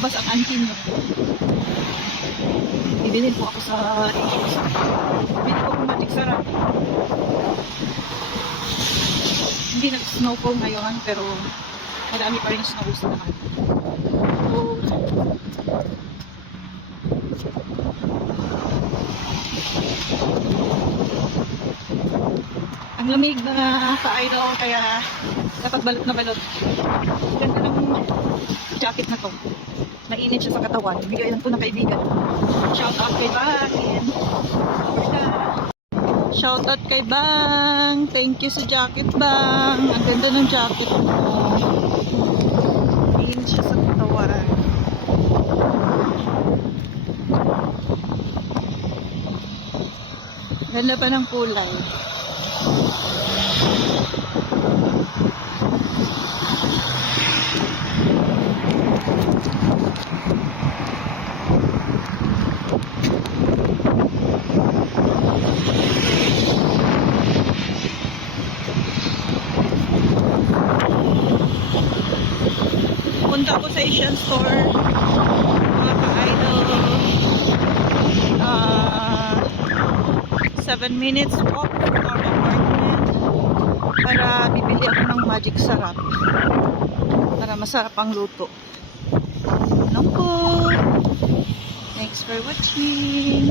lumabas ang auntie niyo. Bibilin po ako sa Asians. Bibili ko po magic sarap. Hindi nag-snow po ngayon, pero marami pa rin snow sa lahat. So, ang lamig na ka-idol, kaya dapat balot na balot. Ganda ng jacket na to. Mainit siya sa katawan. Bigay lang po ng kaibigan. Shout out kay Bang. Shout out kay Bang. Thank you sa jacket, Bang. Ang ganda ng jacket mo. Mainit siya sa katawan. Ganda pa ng kulay. Punta ko sa Asian store, mga ka-idol. 7 minutes walk from our apartment para bibili ako ng magic sarap para masarap ang luto. Ano po? Thanks for watching.